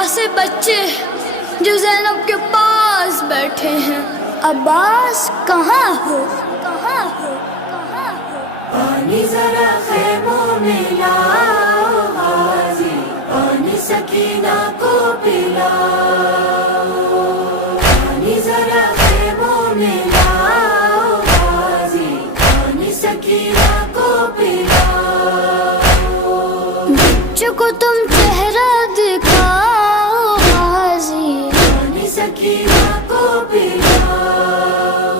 عباس سے بچے جو زینب کے پاس بیٹھے ہیں، عباس کہاں ہو؟ کہاں ہو؟ کہاں ہو؟ پانی ذرا خیموں میں لاؤ غازی، پانی سکینہ کو پلاؤ، پانی ذرا خیموں میں لاؤ غازی، پانی سکینہ کو پلاؤ، بچوں کو تم چہرہ دکھاؤ غازی، پانی سکینہ کو پلاؤ،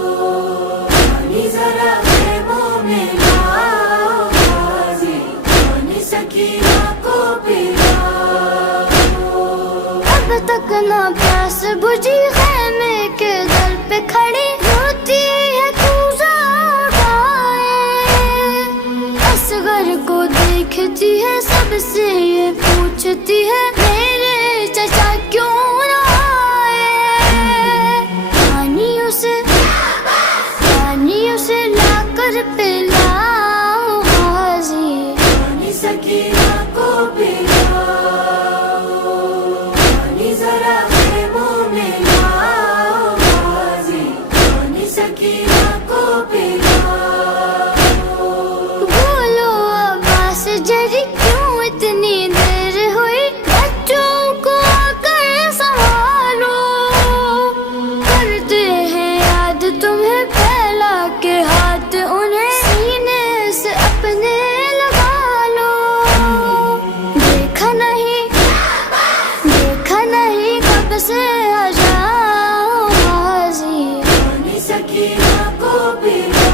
پانی ذرا خیموں میں لاؤ غازی، پانی سکینہ کو پلاؤ، اب تک نہ پیاس بجھی خیمے کے در پہ کھڑی روتی ہے کوزہ اٹھائے، اصغر کو دیکھتی ہے سب سے یہ پوچھتی ہے میرے چچا کیوں نہ آئے، پانی اسے لا کر پلاؤ غازی، پانی سکینہ کو پلاؤ، پانی ذرا خیموں میں لاؤ غازی، پانی سکینہ کو پلاؤ، بولو عباس جری کیوں اتنی دیر ہوئی، بچوں کو آ کر سنبھالو، کرتے ہیں یاد تمہیں پھیلا کے ہاتھ انہیں سینے سے اپنے لگا لو، دیکھا نہیں کب سے آ جاؤ غازی، پانی سکینہ کو پلاؤ،